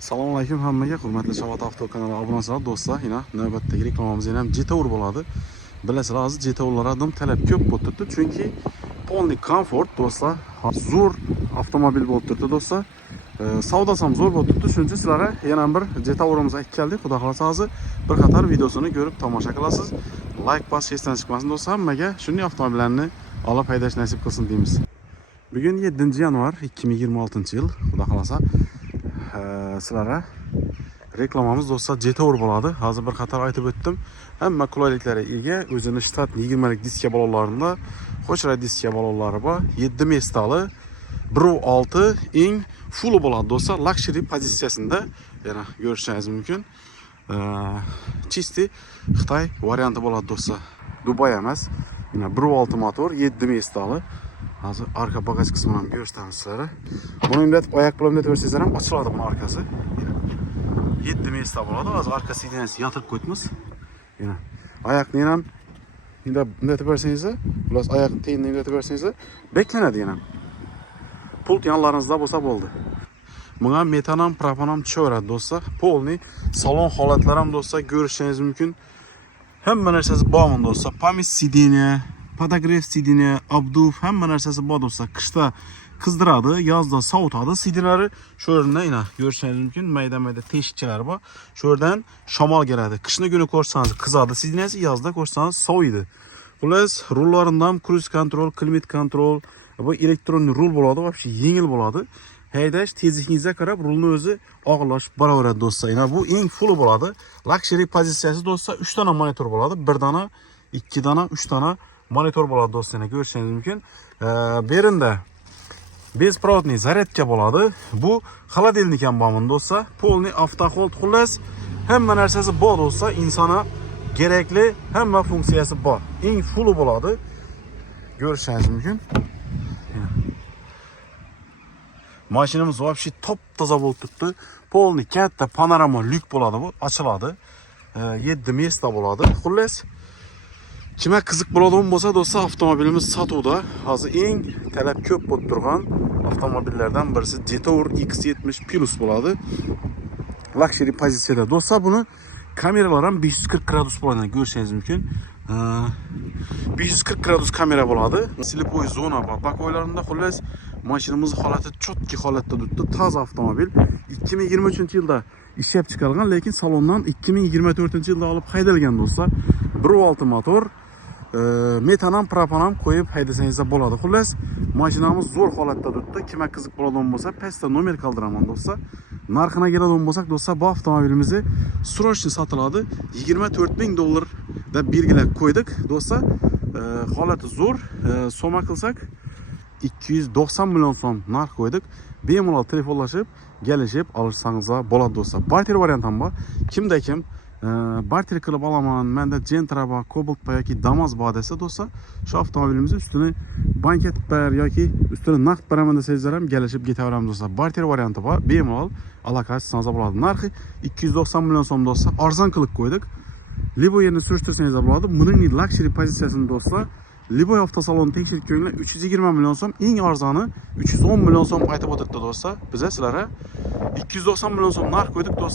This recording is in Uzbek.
Assalomu alaykum hammaga, hurmatli Shavot Avto kanaliga obunasizlar do'stlar. Yana navbatdagi reklamamiz ham Jetour bo'ladi. Bilasizlar, hozir Jetourlarga ham talab ko'p bo'lib turibdi, chunki polni komfort do'stlar, zo'r avtomobil bo'lib turibdi do'stlar. Savdosi ham zo'r bo'lib turibdi. Shuning uchun sizlarga yana bir Jetourimizni olib keldik. Xudo xolasa hozir bir qator videosini ko'rib tomosha qilasiz. Like bosish esdan chiqmasin do'stlar. Hammaga shunday avtomobillarni olib haydash nasib qilsin deymiz. Bugun 7-yanvar 2026-yil. Xudo xolasa sizlarga reklamamiz do'stlar Jetour bo'ladi. Hozir bir qator aytib o'tdim. Hamma qulayliklari ega, o'zini shtat 20 lik diska balonlarida, qo'shra diska balonlari bor. 7 mestali 1.6 eng full bo'ladi do'stlar. Luxury pozitsiyasida yana ko'rishingiz mumkin. Chisti Xitoy varianti bo'ladi do'stlar. Dubay emas. Yana 1.6 motor, 7 mestali. Hozir arka bagaj qismini ham ko'rsatamiz sizlarga. Buni imlatib oyoq bilan imlataversangizlar ham ochiladi buni arkasi. 7 mesta bo'ladi. Hozir arka sidinasi yotib qo'yibmiz. Yana oyoqni ham imlatib bersangizlar, plus oyoq teyinni imlatib bersangizlar, beklanadi yana. Pult yonlaringizda bo'lsa bo'ldi. Bunga metan ham, propan ham tushaveradi do'stlar. Polni salon holatlari ham do'stlar ko'rishingiz mumkin. Hamma narsasi bor do'stlar. Pamis sidiniya, podogrev sidiniya, obduv hamma narsasi bor do'stlar. Qishda qizdiradi, yozda sovutadi. Sidinlari shu yerda yana ko'rishingiz mumkin. Mayda-mayda teshikchalar bor. Shu yerdan shamol keladi. Qishni kuni ko'rsangiz qizadi sidinasi, yozda ko'rsangiz soviydi. Xullas, rullarinda ham cruise control, climate control, bu elektron rul bo'ladi, вообще yengil bo'ladi. Haydash tezligingizga qarab rulni o'zi og'irlashib boraveradi do'stlar. Yana bu eng full bo'ladi. Luxury pozitsiyasi do'stlar, 3 dona monitor bo'ladi. 1 dona, 2 dona, 3 dona monitor bo'ladi do'stlar. Ko'rishingiz mumkin. Berinda bezprovodniy zaryadka bo'ladi. Bu xolodilnik ham bor do'stlar. Polni avtoxold, xullas hamma narsasi bor do'stlar. Insonga kerakli hamma funksiyasi bor. Eng full bo'ladi. Ko'rishingiz mumkin. Mashinamiz вообще top-toza bo'lib turibdi. Polni katta panorama lyuk bo'ladi bu, ochiladi. 7 mesta bo'ladi. Xullas, kimga qiziq bo'ladigan bo'lsa do'stlar, avtomobilimiz sotuvda. Hozir eng talab ko'p bo'lib turgan avtomobillardan birisi Jetour X70 Plus bo'ladi. Luxury pozitsiyada do'stlar, buni kameralar ham 540 gradus bilan ko'rishingiz mumkin. 540 gradus kamera bo'ladi. Slipoy zona bor. Bakoylarida xullas mashinamiz holati chotki holatda turibdi. Toza avtomobil. 2023-yilda ishlab chiqarilgan, lekin salondan 2024-yilda olib haydalgan do'stlar. 1.6 motor, metan ham, propan ham qo'yib haydasangizlar bo'ladi. Xullas, mashinamiz zo'r holatda turibdi. Kimga qiziq bo'ladigan bo'lsa, pastda nomer qoldiraman do'stlar. Narxina keladigan bo'lsak do'stlar, bu avtomobilimizni srochni sotiladi. $24,000 da belgilab qo'ydik do'stlar. Holati zo'r. Soma qilsak 290 million so'm narx qo'ydik. Bemalol telefonlashib, kelishib olsangiz bo'ladi do'stlar. Barter variant ham bor. Kimda kim barter qilib olaman, menda Gentra bor, Cobalt bor yoki Damas bor desa do'stlar, shu avtomobilimizni ustini bank etib ber yoki ustini naqd beraman desangizlar ham kelishib ketaveramiz do'stlar. Barter varianti bor. Bemalol aloqalashingiz bo'ladi. Narxi 290 million so'm do'stlar. Arzon qilib qo'ydik. Liboy yerni surishtirsangiz bo'ladi. Buning luxury pozitsiyasini do'stlar, Liboy avtosaloni tekshirib ko'ringlar, 320 million so'm, eng arzoni 310 million so'm aytib o'tirdi do'stlar. Biz sizlarga 290 million so'm narx qo'ydik do'stlar.